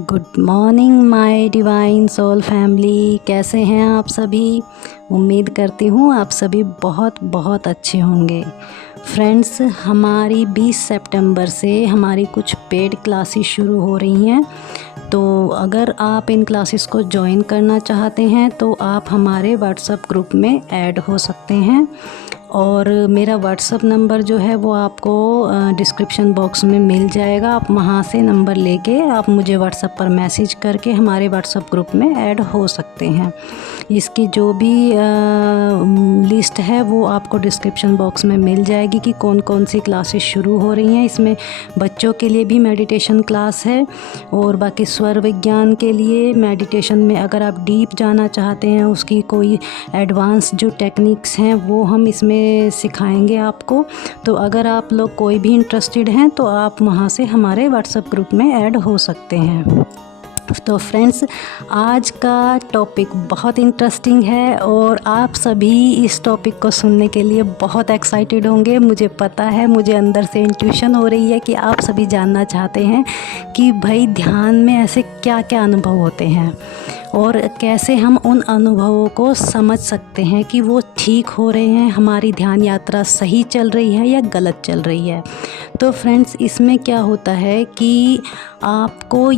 Good morning my divine soul family, कैसे हैं आप सभी। उम्मीद करती हूँ आप सभी बहुत बहुत अच्छे होंगे। फ्रेंड्स, हमारी 20 सितंबर से हमारी कुछ पेड क्लासेस शुरू हो रही हैं। तो अगर आप इन क्लासेस को ज्वाइन करना चाहते हैं तो आप हमारे व्हाट्सएप ग्रुप में ऐड हो सकते हैं। और मेरा व्हाट्सएप नंबर जो है वो आपको डिस्क्रिप्शन बॉक्स में मिल जाएगा। आप वहाँ से नंबर लेके आप मुझे व्हाट्सएप पर मैसेज करके हमारे व्हाट्सएप ग्रुप में ऐड हो सकते हैं। इसकी जो भी लिस्ट है वो आपको डिस्क्रिप्शन बॉक्स में मिल जाएगी कि कौन कौन सी क्लासेस शुरू हो रही हैं। इसमें बच्चों के लिए भी मेडिटेशन क्लास है और बाकी स्वर विज्ञान के लिए मेडिटेशन में अगर आप डीप जाना चाहते हैं, उसकी कोई एडवांस जो टेक्निक्स हैं वो हम इसमें सिखाएंगे आपको। तो अगर आप लोग कोई भी इंटरेस्टेड हैं तो आप वहाँ से हमारे व्हाट्सएप ग्रुप में ऐड हो सकते हैं। तो फ्रेंड्स, आज का टॉपिक बहुत इंटरेस्टिंग है और आप सभी इस टॉपिक को सुनने के लिए बहुत एक्साइटेड होंगे। मुझे पता है, मुझे अंदर से इंट्यूशन हो रही है कि आप सभी जानना चाहते हैं कि भाई ध्यान में ऐसे क्या क्या अनुभव होते हैं और कैसे हम उन अनुभवों को समझ सकते हैं कि वो ठीक हो रहे हैं, हमारी ध्यान यात्रा सही चल रही है या गलत चल रही है। तो फ्रेंड्स, इसमें क्या होता है कि आपको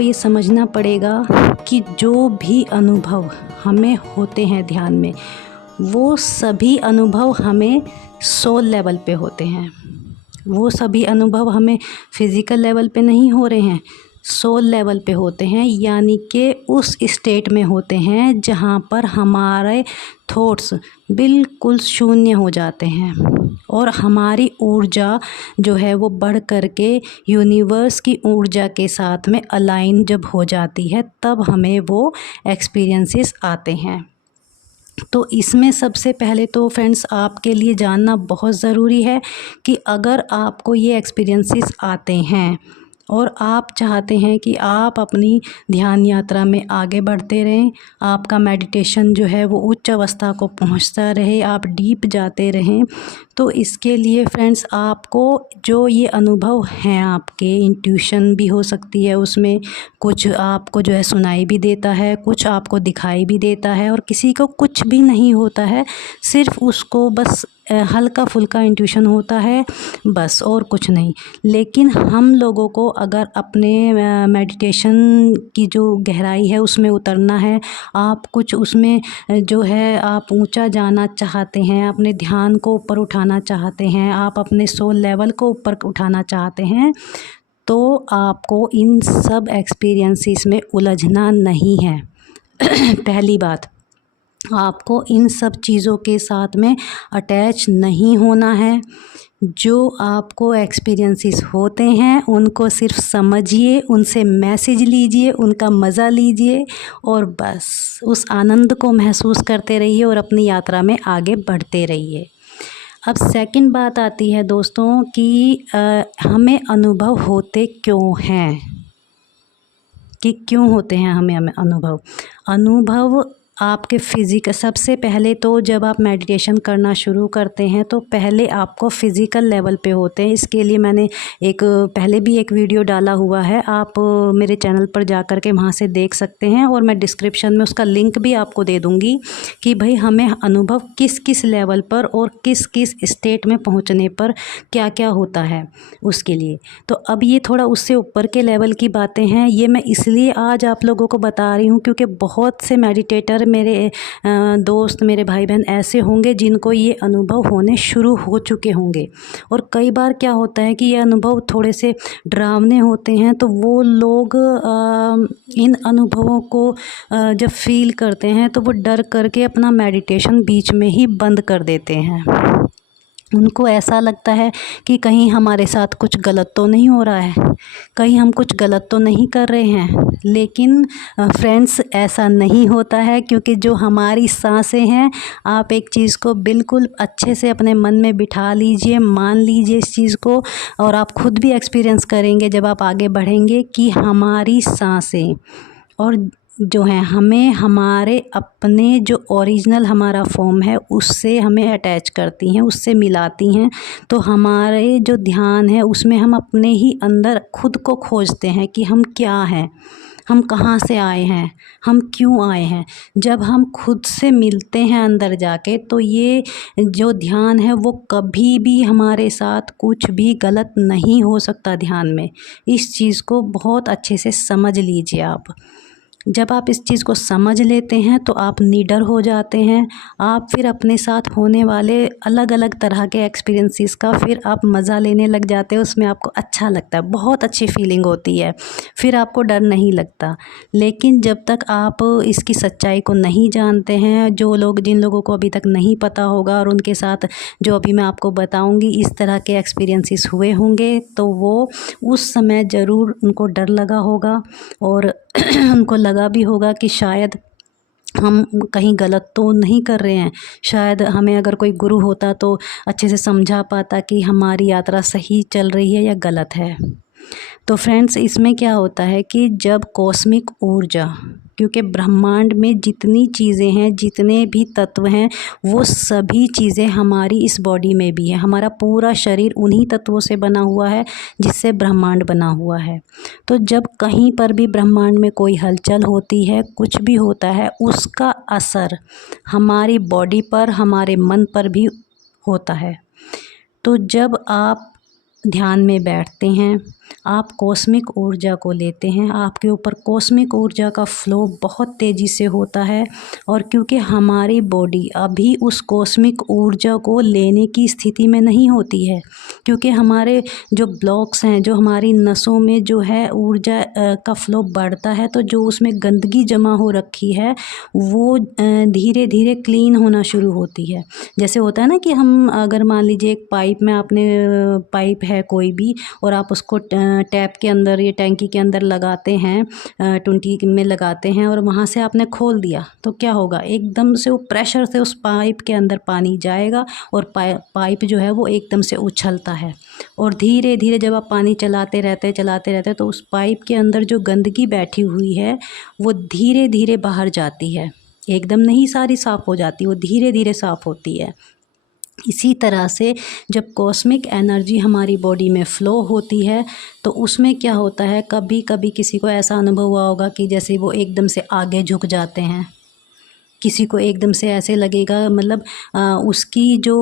ये समझना पड़ेगा कि जो भी अनुभव हमें होते हैं ध्यान में, वो सभी अनुभव हमें सोल लेवल पे होते हैं। वो सभी अनुभव हमें फिज़िकल लेवल पे नहीं हो रहे हैं, सोल लेवल पे होते हैं। यानी कि उस स्टेट में होते हैं जहाँ पर हमारे थॉट्स बिल्कुल शून्य हो जाते हैं और हमारी ऊर्जा जो है वो बढ़ करके यूनिवर्स की ऊर्जा के साथ में अलाइन जब हो जाती है, तब हमें वो एक्सपीरियंसेस आते हैं। तो इसमें सबसे पहले तो फ्रेंड्स आपके लिए जानना बहुत ज़रूरी है कि अगर आपको ये एक्सपीरियंसेस आते हैं और आप चाहते हैं कि आप अपनी ध्यान यात्रा में आगे बढ़ते रहें, आपका मेडिटेशन जो है वो उच्च अवस्था को पहुंचता रहे, आप डीप जाते रहें, तो इसके लिए फ्रेंड्स आपको जो ये अनुभव हैं, आपके इंट्यूशन भी हो सकती है, उसमें कुछ आपको जो है सुनाई भी देता है, कुछ आपको दिखाई भी देता है और किसी को कुछ भी नहीं होता है, सिर्फ उसको बस हल्का फुल्का इंट्यूशन होता है बस, और कुछ नहीं। लेकिन हम लोगों को अगर अपने मेडिटेशन की जो गहराई है उसमें उतरना है, आप कुछ उसमें जो है आप ऊंचा जाना चाहते हैं, अपने ध्यान को ऊपर उठाना चाहते हैं, आप अपने सोल लेवल को ऊपर उठाना चाहते हैं, तो आपको इन सब एक्सपीरियंसेस में उलझना नहीं है। पहली बात, आपको इन सब चीज़ों के साथ में अटैच नहीं होना है। जो आपको एक्सपीरियंसेस होते हैं उनको सिर्फ समझिए, उनसे मैसेज लीजिए, उनका मज़ा लीजिए और बस उस आनंद को महसूस करते रहिए और अपनी यात्रा में आगे बढ़ते रहिए। अब सेकंड बात आती है दोस्तों कि हमें अनुभव होते क्यों हैं, कि क्यों होते हैं हमें अनुभव आपके फिज़िकल। सबसे पहले तो जब आप मेडिटेशन करना शुरू करते हैं तो पहले आपको फ़िज़िकल लेवल पे होते हैं। इसके लिए मैंने पहले भी एक वीडियो डाला हुआ है, आप मेरे चैनल पर जा कर के वहाँ से देख सकते हैं और मैं डिस्क्रिप्शन में उसका लिंक भी आपको दे दूँगी कि भाई हमें अनुभव किस किस लेवल पर और किस किस स्टेट में पहुँचने पर क्या क्या होता है उसके लिए। तो अब ये थोड़ा उससे ऊपर के लेवल की बातें हैं, ये मैं इसलिए आज आप लोगों को बता रही हूँ क्योंकि बहुत से मेडिटेटर, मेरे दोस्त, मेरे भाई बहन ऐसे होंगे जिनको ये अनुभव होने शुरू हो चुके होंगे। और कई बार क्या होता है कि ये अनुभव थोड़े से डरावने होते हैं, तो वो लोग इन अनुभवों को जब फील करते हैं तो वो डर करके अपना मेडिटेशन बीच में ही बंद कर देते हैं। उनको ऐसा लगता है कि कहीं हमारे साथ कुछ गलत तो नहीं हो रहा है, कहीं हम कुछ गलत तो नहीं कर रहे हैं। लेकिन फ्रेंड्स, ऐसा नहीं होता है, क्योंकि जो हमारी सांसें हैं, आप एक चीज़ को बिल्कुल अच्छे से अपने मन में बिठा लीजिए, मान लीजिए इस चीज़ को, और आप खुद भी एक्सपीरियंस करेंगे जब आप आगे बढ़ेंगे कि हमारी सांसें और जो है हमें हमारे अपने जो ओरिजिनल हमारा फॉर्म है उससे हमें अटैच करती हैं, उससे मिलाती हैं। तो हमारे जो ध्यान है उसमें हम अपने ही अंदर खुद को खोजते हैं कि हम क्या हैं, हम कहाँ से आए हैं, हम क्यों आए हैं। जब हम खुद से मिलते हैं अंदर जाके, तो ये जो ध्यान है वो कभी भी हमारे साथ कुछ भी गलत नहीं हो सकता ध्यान में। इस चीज़ को बहुत अच्छे से समझ लीजिए आप। जब आप इस चीज़ को समझ लेते हैं तो आप निडर हो जाते हैं। आप फिर अपने साथ होने वाले अलग अलग तरह के एक्सपीरियंसेस का फिर आप मज़ा लेने लग जाते हैं, उसमें आपको अच्छा लगता है, बहुत अच्छी फीलिंग होती है, फिर आपको डर नहीं लगता। लेकिन जब तक आप इसकी सच्चाई को नहीं जानते हैं, जिन लोगों को अभी तक नहीं पता होगा और उनके साथ जो अभी मैं आपको बताऊंगी इस तरह के एक्सपीरियंसेस हुए होंगे, तो वो उस समय ज़रूर उनको डर लगा होगा और उनको लगा भी होगा कि शायद हम कहीं गलत तो नहीं कर रहे हैं। शायद हमें अगर कोई गुरु होता तो अच्छे से समझा पाता कि हमारी यात्रा सही चल रही है या गलत है। तो फ्रेंड्स, इसमें क्या होता है कि जब कॉस्मिक ऊर्जा, क्योंकि ब्रह्मांड में जितनी चीज़ें हैं, जितने भी तत्व हैं, वो सभी चीज़ें हमारी इस बॉडी में भी है। हमारा पूरा शरीर उन्हीं तत्वों से बना हुआ है जिससे ब्रह्मांड बना हुआ है। तो जब कहीं पर भी ब्रह्मांड में कोई हलचल होती है, कुछ भी होता है, उसका असर हमारी बॉडी पर, हमारे मन पर भी होता है। तो जब आप ध्यान में बैठते हैं, आप कॉस्मिक ऊर्जा को लेते हैं, आपके ऊपर कॉस्मिक ऊर्जा का फ्लो बहुत तेज़ी से होता है। और क्योंकि हमारी बॉडी अभी उस कॉस्मिक ऊर्जा को लेने की स्थिति में नहीं होती है, क्योंकि हमारे जो ब्लॉक्स हैं, जो हमारी नसों में जो है ऊर्जा का फ्लो बढ़ता है, तो जो उसमें गंदगी जमा हो रखी है वो धीरे धीरे क्लीन होना शुरू होती है। जैसे होता है ना कि हम अगर मान लीजिए एक पाइप में आपने पाइप है कोई भी, और आप उसको टैप के अंदर या टैंकी के अंदर लगाते हैं, टुंटी में लगाते हैं, और वहाँ से आपने खोल दिया, तो क्या होगा, एकदम से वो प्रेशर से उस पाइप के अंदर पानी जाएगा और पाइप जो है वो एकदम से उछलता है। और धीरे धीरे जब आप पानी चलाते रहते तो उस पाइप के अंदर जो गंदगी बैठी हुई है वो धीरे धीरे बाहर जाती है, एकदम नहीं सारी साफ़ हो जाती, वो धीरे धीरे साफ़ होती है। इसी तरह से जब कॉस्मिक एनर्जी हमारी बॉडी में फ़्लो होती है, तो उसमें क्या होता है, कभी कभी किसी को ऐसा अनुभव हुआ होगा कि जैसे वो एकदम से आगे झुक जाते हैं, किसी को एकदम से ऐसे लगेगा, मतलब उसकी जो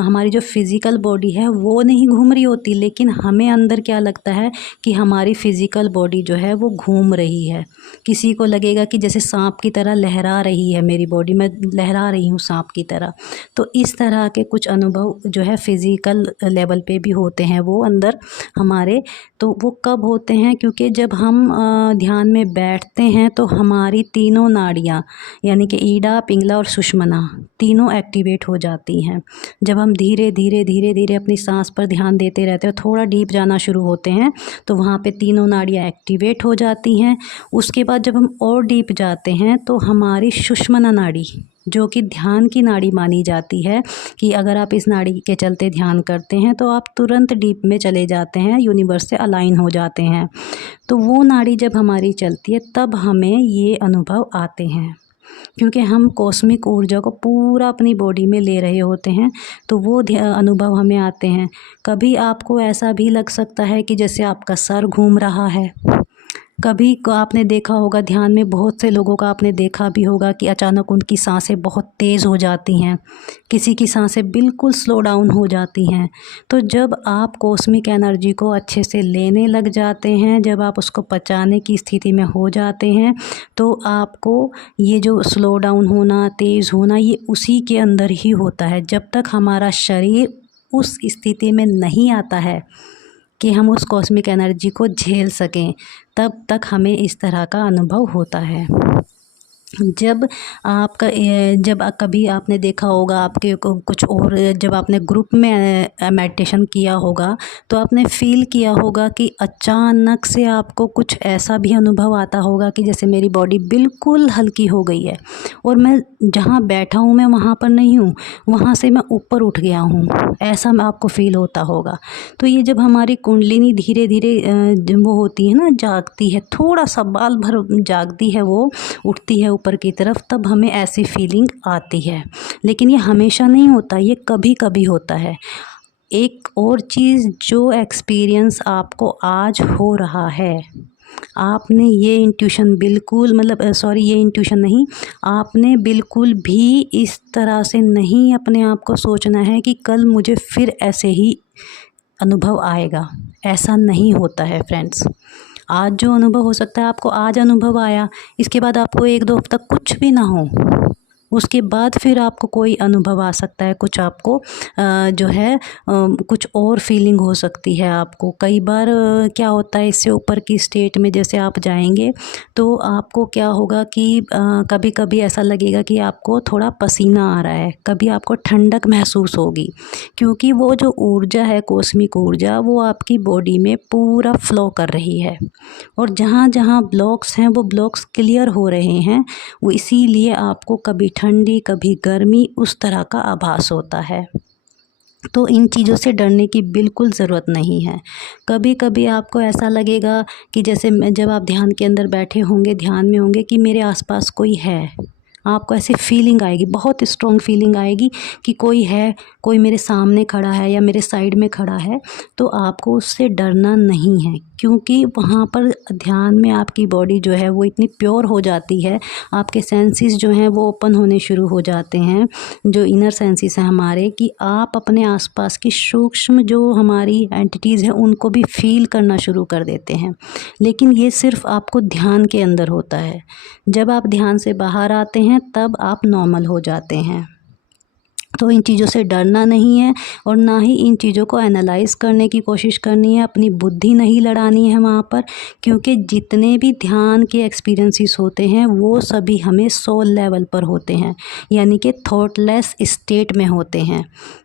हमारी जो फिज़िकल बॉडी है वो नहीं घूम रही होती, लेकिन हमें अंदर क्या लगता है कि हमारी फ़िज़िकल बॉडी जो है वो घूम रही है। किसी को लगेगा कि जैसे सांप की तरह लहरा रही है मेरी बॉडी, मैं लहरा रही हूँ सांप की तरह। तो इस तरह के कुछ अनुभव जो है फ़िज़िकल लेवल पे भी होते हैं वो अंदर हमारे। तो वो कब होते हैं, क्योंकि जब हम ध्यान में बैठते हैं तो हमारी तीनों नाड़ियाँ, यानी कि ईड़ा, पिंगला और सुषुम्ना, तीनों एक्टिवेट हो जाती हैं। जब हम धीरे धीरे अपनी सांस पर ध्यान देते रहते हैं, थोड़ा डीप जाना शुरू होते हैं, तो वहाँ पे तीनों नाड़ियाँ एक्टिवेट हो जाती हैं। उसके बाद जब हम और डीप जाते हैं तो हमारी सुषुम्ना नाड़ी, जो कि ध्यान की नाड़ी मानी जाती है, कि अगर आप इस नाड़ी के चलते ध्यान करते हैं तो आप तुरंत डीप में चले जाते हैं, यूनिवर्स से अलाइन हो जाते हैं। तो वो नाड़ी जब हमारी चलती है तब हमें ये अनुभव आते हैं, क्योंकि हम कॉस्मिक ऊर्जा को पूरा अपनी बॉडी में ले रहे होते हैं, तो वो अनुभव हमें आते हैं। कभी आपको ऐसा भी लग सकता है कि जैसे आपका सर घूम रहा है। कभी आपने देखा होगा, ध्यान में बहुत से लोगों का आपने देखा भी होगा कि अचानक उनकी सांसें बहुत तेज़ हो जाती हैं, किसी की सांसें बिल्कुल स्लो डाउन हो जाती हैं। तो जब आप कॉस्मिक एनर्जी को अच्छे से लेने लग जाते हैं, जब आप उसको पचाने की स्थिति में हो जाते हैं, तो आपको ये जो स्लो डाउन होना, तेज़ होना, ये उसी के अंदर ही होता है। जब तक हमारा शरीर उस स्थिति में नहीं आता है कि हम उस कॉस्मिक एनर्जी को झेल सकें, तब तक हमें इस तरह का अनुभव होता है। जब आपका जब कभी आपने देखा होगा आपके कुछ और, जब आपने ग्रुप में मेडिटेशन किया होगा तो आपने फ़ील किया होगा कि अचानक से आपको कुछ ऐसा भी अनुभव आता होगा कि जैसे मेरी बॉडी बिल्कुल हल्की हो गई है और मैं जहाँ बैठा हूँ मैं वहाँ पर नहीं हूँ, वहाँ से मैं ऊपर उठ गया हूँ, ऐसा मैं आपको फ़ील होता होगा। तो ये जब हमारी कुंडलिनी धीरे धीरे वो होती है ना, जागती है, थोड़ा सा बाल भर जागती है, वो उठती है ऊपर की तरफ, तब हमें ऐसी फीलिंग आती है। लेकिन ये हमेशा नहीं होता, ये कभी कभी होता है। एक और चीज़, जो एक्सपीरियंस आपको आज हो रहा है, आपने ये इंट्यूशन बिल्कुल ये इंट्यूशन नहीं, आपने बिल्कुल भी इस तरह से नहीं अपने आप को सोचना है कि कल मुझे फिर ऐसे ही अनुभव आएगा। ऐसा नहीं होता है फ्रेंड्स। आज जो अनुभव हो सकता है आपको आज अनुभव आया, इसके बाद आपको 1-2 हफ्ता कुछ भी ना हो, उसके बाद फिर आपको कोई अनुभव आ सकता है, कुछ आपको जो है कुछ और फीलिंग हो सकती है आपको। कई बार क्या होता है, इससे ऊपर की स्टेट में जैसे आप जाएंगे तो आपको क्या होगा कि कभी कभी ऐसा लगेगा कि आपको थोड़ा पसीना आ रहा है, कभी आपको ठंडक महसूस होगी, क्योंकि वो जो ऊर्जा है, कॉस्मिक ऊर्जा, वो आपकी बॉडी में पूरा फ्लो कर रही है। और जहाँ जहाँ ब्लॉक्स हैं वो ब्लॉक्स क्लियर हो रहे हैं, वो इसीलिए आपको कभी ठंडी कभी गर्मी उस तरह का आभास होता है। तो इन चीज़ों से डरने की बिल्कुल ज़रूरत नहीं है। कभी कभी आपको ऐसा लगेगा कि जैसे जब आप ध्यान के अंदर बैठे होंगे, ध्यान में होंगे, कि मेरे आसपास कोई है, आपको ऐसी फीलिंग आएगी, बहुत स्ट्रॉन्ग फीलिंग आएगी कि कोई है, कोई मेरे सामने खड़ा है या मेरे साइड में खड़ा है। तो आपको उससे डरना नहीं है, क्योंकि वहाँ पर ध्यान में आपकी बॉडी जो है वो इतनी प्योर हो जाती है, आपके सेंसेस जो हैं वो ओपन होने शुरू हो जाते हैं, जो इनर सेंसेस हैं हमारे, कि आप अपने आसपास की सूक्ष्म जो हमारी एंटिटीज़ हैं उनको भी फील करना शुरू कर देते हैं। लेकिन ये सिर्फ आपको ध्यान के अंदर होता है। जब आप ध्यान से बाहर आते हैं तब आप नॉर्मल हो जाते हैं। तो इन चीज़ों से डरना नहीं है और ना ही इन चीज़ों को एनालाइज़ करने की कोशिश करनी है, अपनी बुद्धि नहीं लड़ानी है वहाँ पर, क्योंकि जितने भी ध्यान के एक्सपीरियंसेस होते हैं वो सभी हमें सोल लेवल पर होते हैं, यानी कि थॉटलेस स्टेट में होते हैं,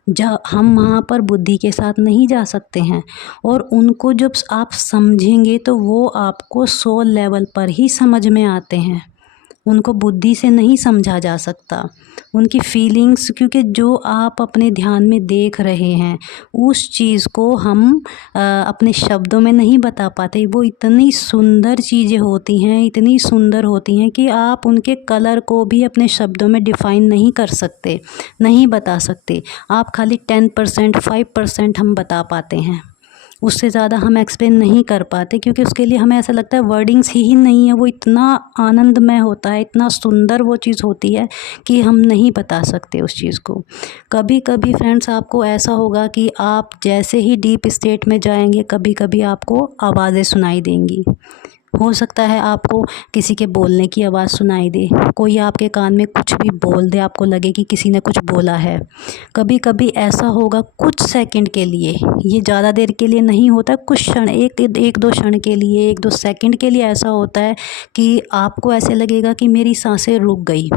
जहाँ हम वहाँ पर बुद्धि के साथ नहीं जा सकते हैं। और उनको जब आप समझेंगे तो वो आपको सोल लेवल पर ही समझ में आते हैं, उनको बुद्धि से नहीं समझा जा सकता, उनकी फीलिंग्स, क्योंकि जो आप अपने ध्यान में देख रहे हैं उस चीज़ को हम अपने शब्दों में नहीं बता पाते। वो इतनी सुंदर चीज़ें होती हैं, इतनी सुंदर होती हैं कि आप उनके कलर को भी अपने शब्दों में डिफ़ाइन नहीं कर सकते, नहीं बता सकते। आप खाली 10% 5% हम बता पाते हैं, उससे ज़्यादा हम एक्सप्लेन नहीं कर पाते, क्योंकि उसके लिए हमें ऐसा लगता है वर्डिंग्स ही नहीं है। वो इतना आनंदमय होता है, इतना सुंदर वो चीज़ होती है कि हम नहीं बता सकते उस चीज़ को। कभी कभी फ्रेंड्स आपको ऐसा होगा कि आप जैसे ही डीप स्टेट में जाएंगे, कभी कभी आपको आवाज़ें सुनाई देंगी। हो सकता है आपको किसी के बोलने की आवाज़ सुनाई दे, कोई आपके कान में कुछ भी बोल दे, आपको लगे कि किसी ने कुछ बोला है। कभी कभी ऐसा होगा कुछ सेकंड के लिए, ये ज़्यादा देर के लिए नहीं होता, कुछ क्षण, एक दो क्षण के लिए, 1-2 सेकंड के लिए ऐसा होता है कि आपको ऐसे लगेगा कि मेरी सांसें रुक गई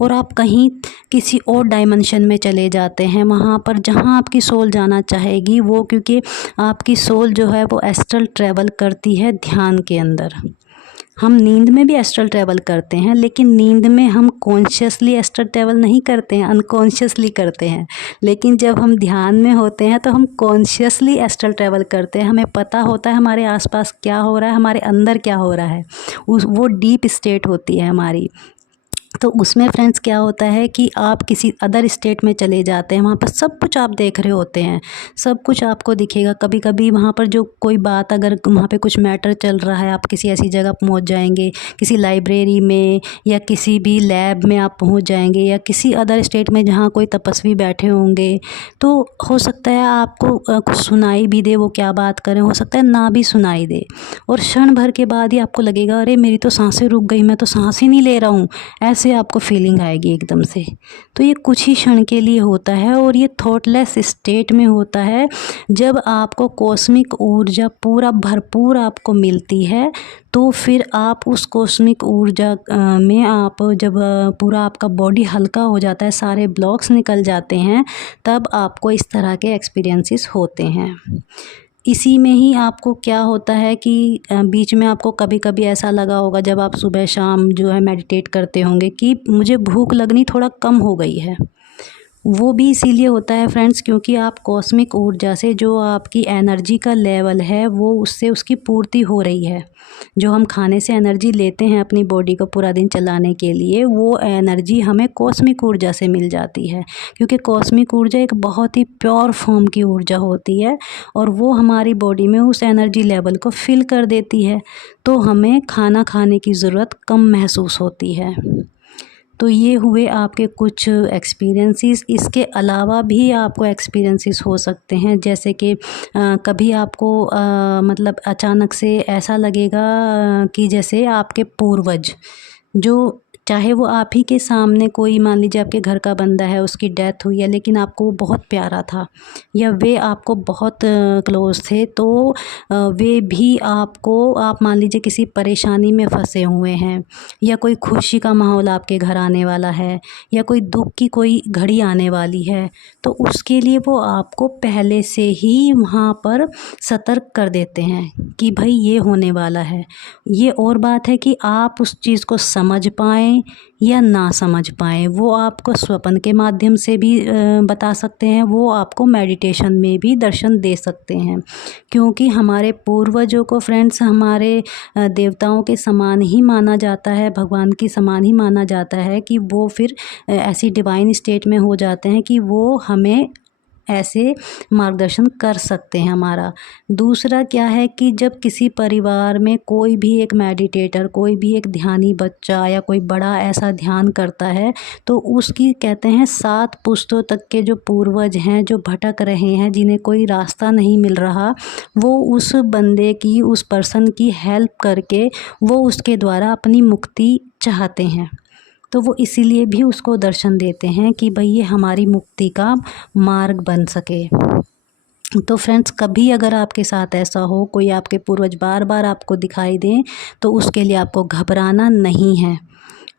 और आप कहीं किसी और डायमेंशन में चले जाते हैं, वहाँ पर जहाँ आपकी सोल जाना चाहेगी वो, क्योंकि आपकी सोल जो है वो एस्ट्रल ट्रैवल करती है ध्यान के अंदर। हम नींद में भी एस्ट्रल ट्रैवल करते हैं, लेकिन नींद में हम कॉन्शियसली एस्ट्रल ट्रैवल नहीं करते हैं, अनकॉन्शियसली करते हैं। लेकिन जब हम ध्यान में होते हैं तो हम कॉन्शियसली एस्ट्रल ट्रैवल करते हैं, हमें पता होता है हमारे आसपास क्या हो रहा है, हमारे अंदर क्या हो रहा है, वो डीप स्टेट होती है हमारी। तो उसमें फ्रेंड्स क्या होता है कि आप किसी अदर स्टेट में चले जाते हैं, वहाँ पर सब कुछ आप देख रहे होते हैं, सब कुछ आपको दिखेगा। कभी कभी वहाँ पर जो कोई बात, अगर वहाँ पे कुछ मैटर चल रहा है, आप किसी ऐसी जगह पहुँच जाएंगे, किसी लाइब्रेरी में या किसी भी लैब में आप पहुँच जाएंगे, या किसी अदर स्टेट में जहाँ कोई तपस्वी बैठे होंगे। तो हो सकता है आपको कुछ सुनाई भी दे, वो क्या बात करें, हो सकता है ना भी सुनाई दे, और क्षण भर के बाद ही आपको लगेगा अरे मेरी तो सांसें रुक गई, मैं तो सांस ही नहीं ले रहा हूँ, ऐसे से आपको फीलिंग आएगी एकदम से। तो ये कुछ ही क्षण के लिए होता है और ये थॉटलेस स्टेट में होता है जब आपको कॉस्मिक ऊर्जा पूरा भरपूर आपको मिलती है। तो फिर आप उस कॉस्मिक ऊर्जा में आप जब पूरा आपका बॉडी हल्का हो जाता है, सारे ब्लॉक्स निकल जाते हैं, तब आपको इस तरह के एक्सपीरियंसेस होते हैं। इसी में ही आपको क्या होता है कि बीच में आपको कभी कभी ऐसा लगा होगा जब आप सुबह शाम जो है मेडिटेट करते होंगे कि मुझे भूख लगनी थोड़ा कम हो गई है। वो भी इसीलिए होता है फ्रेंड्स, क्योंकि आप कॉस्मिक ऊर्जा से जो आपकी एनर्जी का लेवल है वो उससे उसकी पूर्ति हो रही है। जो हम खाने से एनर्जी लेते हैं अपनी बॉडी को पूरा दिन चलाने के लिए, वो एनर्जी हमें कॉस्मिक ऊर्जा से मिल जाती है, क्योंकि कॉस्मिक ऊर्जा एक बहुत ही प्योर फॉर्म की ऊर्जा होती है और वो हमारी बॉडी में उस एनर्जी लेवल को फिल कर देती है। तो हमें खाना खाने की ज़रूरत कम महसूस होती है। तो ये हुए आपके कुछ एक्सपीरियंसेस। इसके अलावा भी आपको एक्सपीरियंसेस हो सकते हैं, जैसे कि कभी आपको मतलब अचानक से ऐसा लगेगा कि जैसे आपके पूर्वज, जो चाहे वो आप ही के सामने कोई, मान लीजिए आपके घर का बंदा है, उसकी डेथ हुई है, लेकिन आपको वो बहुत प्यारा था या वे आपको बहुत क्लोज थे, तो वे भी आपको, आप मान लीजिए किसी परेशानी में फंसे हुए हैं या कोई खुशी का माहौल आपके घर आने वाला है या कोई दुख की कोई घड़ी आने वाली है, तो उसके लिए वो आपको पहले से ही वहाँ पर सतर्क कर देते हैं कि भाई ये होने वाला है। ये और बात है कि आप उस चीज़ को समझ पाएँ या ना समझ पाएँ, वो आपको स्वप्न के माध्यम से भी बता सकते हैं, वो आपको मेडिटेशन में भी दर्शन दे सकते हैं। क्योंकि हमारे पूर्वजों को फ्रेंड्स हमारे देवताओं के समान ही माना जाता है, भगवान के समान ही माना जाता है कि वो फिर ऐसी डिवाइन स्टेट में हो जाते हैं कि वो हमें ऐसे मार्गदर्शन कर सकते हैं हमारा। दूसरा क्या है कि जब किसी परिवार में कोई भी एक मेडिटेटर, कोई भी एक ध्यानी बच्चा या कोई बड़ा ऐसा ध्यान करता है, तो उसकी कहते हैं 7 पुश्तों तक के जो पूर्वज हैं, जो भटक रहे हैं, जिन्हें कोई रास्ता नहीं मिल रहा, वो उस बंदे की, उस पर्सन की हेल्प करके वो उसके द्वारा अपनी मुक्ति चाहते हैं। तो वो इसीलिए भी उसको दर्शन देते हैं कि भाई ये हमारी मुक्ति का मार्ग बन सके। तो फ्रेंड्स, कभी अगर आपके साथ ऐसा हो, कोई आपके पूर्वज बार बार आपको दिखाई दें, तो उसके लिए आपको घबराना नहीं है,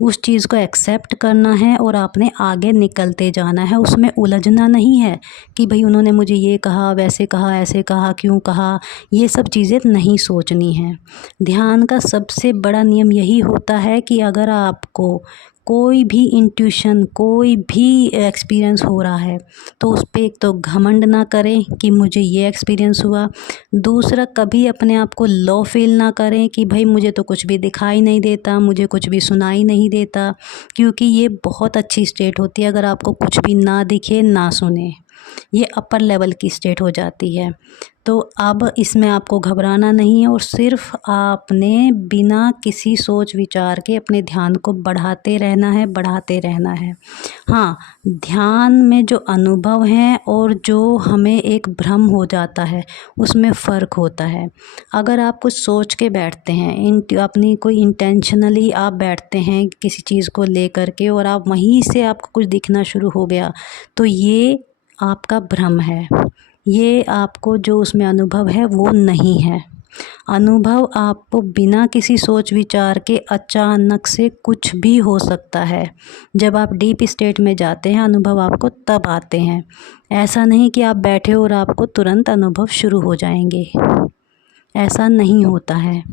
उस चीज़ को एक्सेप्ट करना है और आपने आगे निकलते जाना है। उसमें उलझना नहीं है कि भाई उन्होंने मुझे ये कहा, वैसे कहा, ऐसे कहा, क्यों कहा, ये सब चीज़ें नहीं सोचनी है। ध्यान का सबसे बड़ा नियम यही होता है कि अगर आपको कोई भी इंट्यूशन, कोई भी एक्सपीरियंस हो रहा है, तो उस पर एक तो घमंड ना करें कि मुझे ये एक्सपीरियंस हुआ। दूसरा, कभी अपने आप को लो फील ना करें कि भाई मुझे तो कुछ भी दिखाई नहीं देता, मुझे कुछ भी सुनाई नहीं देता, क्योंकि ये बहुत अच्छी स्टेट होती है अगर आपको कुछ भी ना दिखे, ना सुने। ये अपर लेवल की स्टेट हो जाती है। तो अब इसमें आपको घबराना नहीं है और सिर्फ आपने बिना किसी सोच विचार के अपने ध्यान को बढ़ाते रहना है, बढ़ाते रहना है। हाँ, ध्यान में जो अनुभव हैं और जो हमें एक भ्रम हो जाता है, उसमें फ़र्क होता है। अगर आप कुछ सोच के बैठते हैं, अपनी कोई इंटेंशनली आप बैठते हैं किसी चीज़ को लेकर के और आप वहीं से आपको कुछ दिखना शुरू हो गया, तो ये आपका भ्रम है। ये आपको जो उसमें अनुभव है वो नहीं है। अनुभव आपको बिना किसी सोच विचार के अचानक से कुछ भी हो सकता है। जब आप डीप स्टेट में जाते हैं, अनुभव आपको तब आते हैं। ऐसा नहीं कि आप बैठे और आपको तुरंत अनुभव शुरू हो जाएंगे, ऐसा नहीं होता है।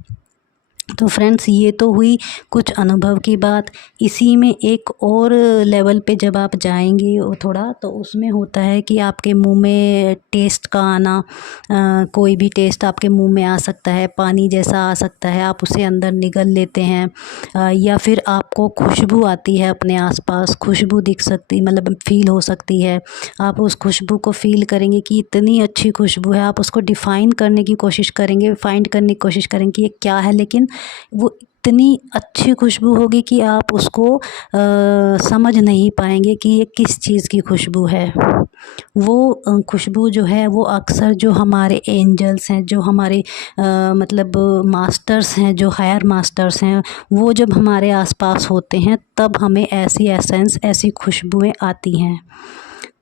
तो फ्रेंड्स, ये तो हुई कुछ अनुभव की बात। इसी में एक और लेवल पे जब आप जाएंगे वो थोड़ा, तो उसमें होता है कि आपके मुंह में टेस्ट का आना, कोई भी टेस्ट आपके मुंह में आ सकता है, पानी जैसा आ सकता है, आप उसे अंदर निगल लेते हैं, या फिर आपको खुशबू आती है, अपने आसपास खुशबू दिख सकती, मतलब फील हो सकती है। आप उस खुशबू को फील करेंगे कि इतनी अच्छी खुशबू है, आप उसको डिफ़ाइन करने की कोशिश करेंगे, फाइंड करने की कोशिश करेंगे कि ये क्या है, लेकिन वो इतनी अच्छी खुशबू होगी कि आप उसको समझ नहीं पाएंगे कि ये किस चीज़ की खुशबू है। वो खुशबू जो है वो अक्सर जो हमारे एंजल्स हैं, जो हमारे मतलब मास्टर्स हैं, जो हायर मास्टर्स हैं, वो जब हमारे आसपास होते हैं तब हमें ऐसी एसेंस, ऐसी खुशबुएं आती हैं।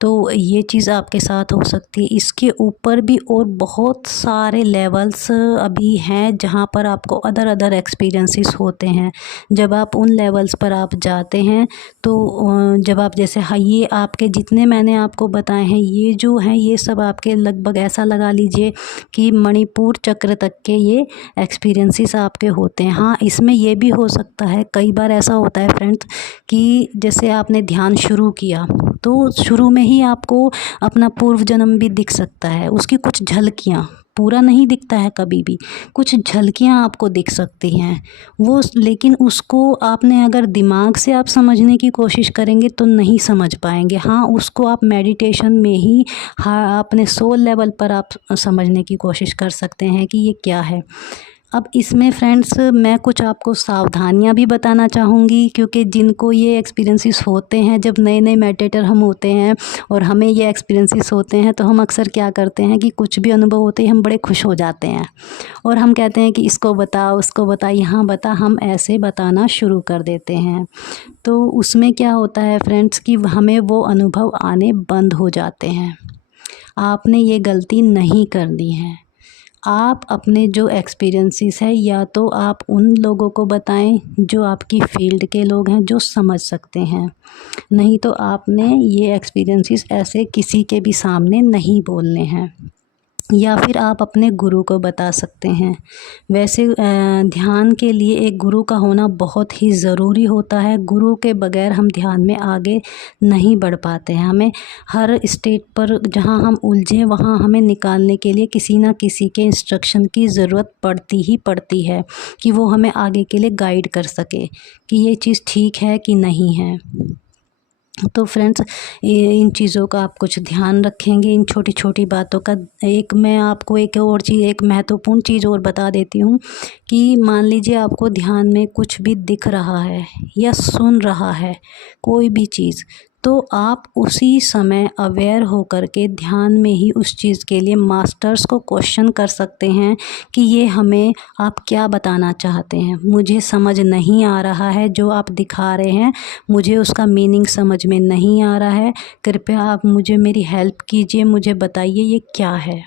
तो ये चीज़ आपके साथ हो सकती है। इसके ऊपर भी और बहुत सारे लेवल्स अभी हैं जहाँ पर आपको अदर एक्सपीरियंसेस होते हैं। जब आप उन लेवल्स पर आप जाते हैं तो जब आप जैसे हाँ, ये आपके जितने मैंने आपको बताए हैं ये जो हैं ये सब आपके लगभग ऐसा लगा लीजिए कि मणिपुर चक्र तक के ये एक्सपीरियंसेस आपके होते हैं। हाँ, इसमें ये भी हो सकता है, कई बार ऐसा होता है फ्रेंड्स कि जैसे आपने ध्यान शुरू किया तो शुरू में ही आपको अपना पूर्व जन्म भी दिख सकता है, उसकी कुछ झलकियाँ, पूरा नहीं दिखता है कभी भी, कुछ झलकियाँ आपको दिख सकती हैं वो, लेकिन उसको आपने अगर दिमाग से आप समझने की कोशिश करेंगे तो नहीं समझ पाएंगे। हाँ, उसको आप मेडिटेशन में ही हाँ अपने सोल लेवल पर आप समझने की कोशिश कर सकते हैं कि ये क्या है। अब इसमें फ्रेंड्स मैं कुछ आपको सावधानियां भी बताना चाहूँगी, क्योंकि जिनको ये एक्सपीरियंसेस होते हैं, जब नए नए मेडिटेटर हम होते हैं और हमें ये एक्सपीरियंसेस होते हैं तो हम अक्सर क्या करते हैं कि कुछ भी अनुभव होते ही हम बड़े खुश हो जाते हैं और हम कहते हैं कि इसको बता, उसको बता, यहाँ बता, हम ऐसे बताना शुरू कर देते हैं। तो उसमें क्या होता है फ्रेंड्स कि हमें वो अनुभव आने बंद हो जाते हैं। आपने ये गलती नहीं करनी है। आप अपने जो एक्सपीरियंसेस है या तो आप उन लोगों को बताएं जो आपकी फील्ड के लोग हैं, जो समझ सकते हैं, नहीं तो आपने ये एक्सपीरियंसेस ऐसे किसी के भी सामने नहीं बोलने हैं, या फिर आप अपने गुरु को बता सकते हैं। वैसे ध्यान के लिए एक गुरु का होना बहुत ही ज़रूरी होता है। गुरु के बगैर हम ध्यान में आगे नहीं बढ़ पाते हैं। हमें हर स्टेट पर जहाँ हम उलझे वहाँ हमें निकालने के लिए किसी ना किसी के इंस्ट्रक्शन की ज़रूरत पड़ती ही पड़ती है कि वो हमें आगे के लिए गाइड कर सके कि ये चीज़ ठीक है कि नहीं है। तो फ्रेंड्स इन चीज़ों का आप कुछ ध्यान रखेंगे, इन छोटी छोटी बातों का। एक मैं आपको एक और चीज़, एक महत्वपूर्ण चीज़ और बता देती हूँ कि मान लीजिए आपको ध्यान में कुछ भी दिख रहा है या सुन रहा है कोई भी चीज़, तो आप उसी समय अवेयर होकर के ध्यान में ही उस चीज़ के लिए मास्टर्स को क्वेश्चन कर सकते हैं कि ये हमें आप क्या बताना चाहते हैं। मुझे समझ नहीं आ रहा है जो आप दिखा रहे हैं, मुझे उसका मीनिंग समझ में नहीं आ रहा है, कृपया आप मुझे मेरी हेल्प कीजिए, मुझे बताइए ये क्या है।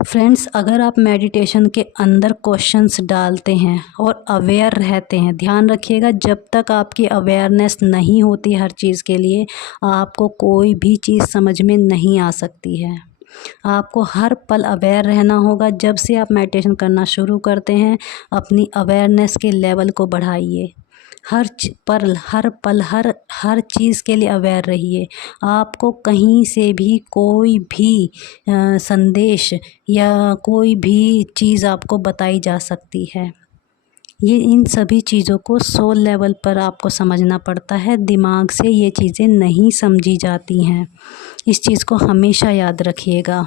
फ्रेंड्स, अगर आप मेडिटेशन के अंदर क्वेश्चंस डालते हैं और अवेयर रहते हैं, ध्यान रखिएगा जब तक आपकी अवेयरनेस नहीं होती हर चीज़ के लिए, आपको कोई भी चीज़ समझ में नहीं आ सकती है। आपको हर पल अवेयर रहना होगा। जब से आप मेडिटेशन करना शुरू करते हैं, अपनी अवेयरनेस के लेवल को बढ़ाइए। हर पल हर चीज़ के लिए अवेयर रहिए। आपको कहीं से भी कोई भी संदेश या कोई भी चीज़ आपको बताई जा सकती है। ये इन सभी चीज़ों को सोल लेवल पर आपको समझना पड़ता है, दिमाग से ये चीज़ें नहीं समझी जाती हैं। इस चीज़ को हमेशा याद रखिएगा।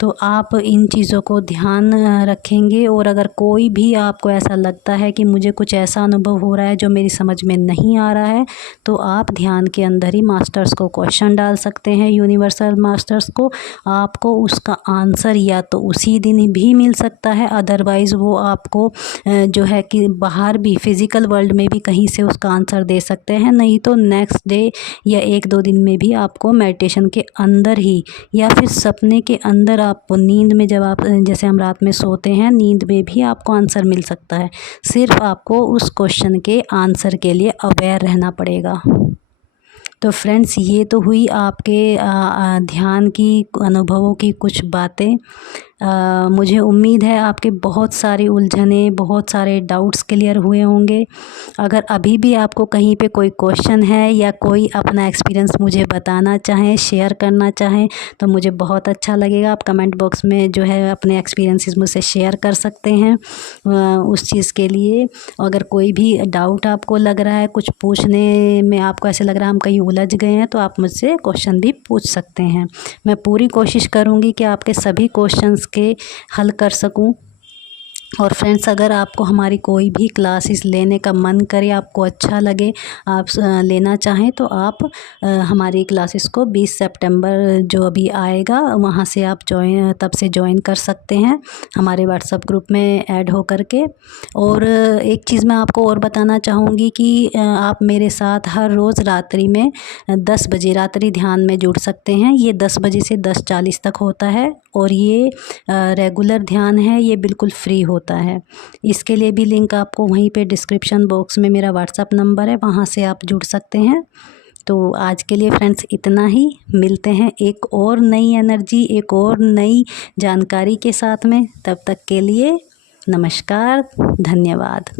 तो आप इन चीज़ों को ध्यान रखेंगे, और अगर कोई भी आपको ऐसा लगता है कि मुझे कुछ ऐसा अनुभव हो रहा है जो मेरी समझ में नहीं आ रहा है, तो आप ध्यान के अंदर ही मास्टर्स को क्वेश्चन डाल सकते हैं, यूनिवर्सल मास्टर्स को। आपको उसका आंसर या तो उसी दिन भी मिल सकता है, अदरवाइज़ वो आपको जो है कि बाहर भी फिज़िकल वर्ल्ड में भी कहीं से उसका आंसर दे सकते हैं, नहीं तो नेक्स्ट डे या 1-2 दिन में भी आपको मेडिटेशन के अंदर ही या फिर सपने के अंदर आपको नींद में, जब आप जैसे हम रात में सोते हैं, नींद में भी आपको आंसर मिल सकता है। सिर्फ आपको उस क्वेश्चन के आंसर के लिए अवेयर रहना पड़ेगा। तो फ्रेंड्स, ये तो हुई आपके ध्यान की अनुभवों की कुछ बातें। मुझे उम्मीद है आपके बहुत सारी उलझने, बहुत सारे डाउट्स क्लियर हुए होंगे। अगर अभी भी आपको कहीं पे कोई क्वेश्चन है या कोई अपना एक्सपीरियंस मुझे बताना चाहें, शेयर करना चाहें, तो मुझे बहुत अच्छा लगेगा। आप कमेंट बॉक्स में जो है अपने एक्सपीरियंसेस मुझसे शेयर कर सकते हैं उस चीज़ के लिए। अगर कोई भी डाउट आपको लग रहा है, कुछ पूछने में आपको ऐसे लग रहा है हम कहीं उलझ गए हैं, तो आप मुझसे क्वेश्चन भी पूछ सकते हैं। मैं पूरी कोशिश करूँगी कि आपके सभी क्वेश्चंस के हल कर सकूं। और फ्रेंड्स, अगर आपको हमारी कोई भी क्लासेस लेने का मन करे, आपको अच्छा लगे, आप लेना चाहें तो आप हमारी क्लासेस को 20 सितंबर जो अभी आएगा वहाँ से आप तब से ज्वाइन कर सकते हैं हमारे व्हाट्सएप ग्रुप में ऐड हो करके। और एक चीज़ मैं आपको और बताना चाहूँगी कि आप मेरे साथ हर रोज़ रात्रि में 10 बजे रात्रि ध्यान में जुड़ सकते हैं। ये 10 बजे से 10:40 तक होता है और ये रेगुलर ध्यान है, ये बिल्कुल फ्री होता है। इसके लिए भी लिंक आपको वहीं पे डिस्क्रिप्शन बॉक्स में मेरा व्हाट्सएप नंबर है, वहाँ से आप जुड़ सकते हैं। तो आज के लिए फ्रेंड्स इतना ही। मिलते हैं एक और नई एनर्जी, एक और नई जानकारी के साथ में। तब तक के लिए नमस्कार, धन्यवाद।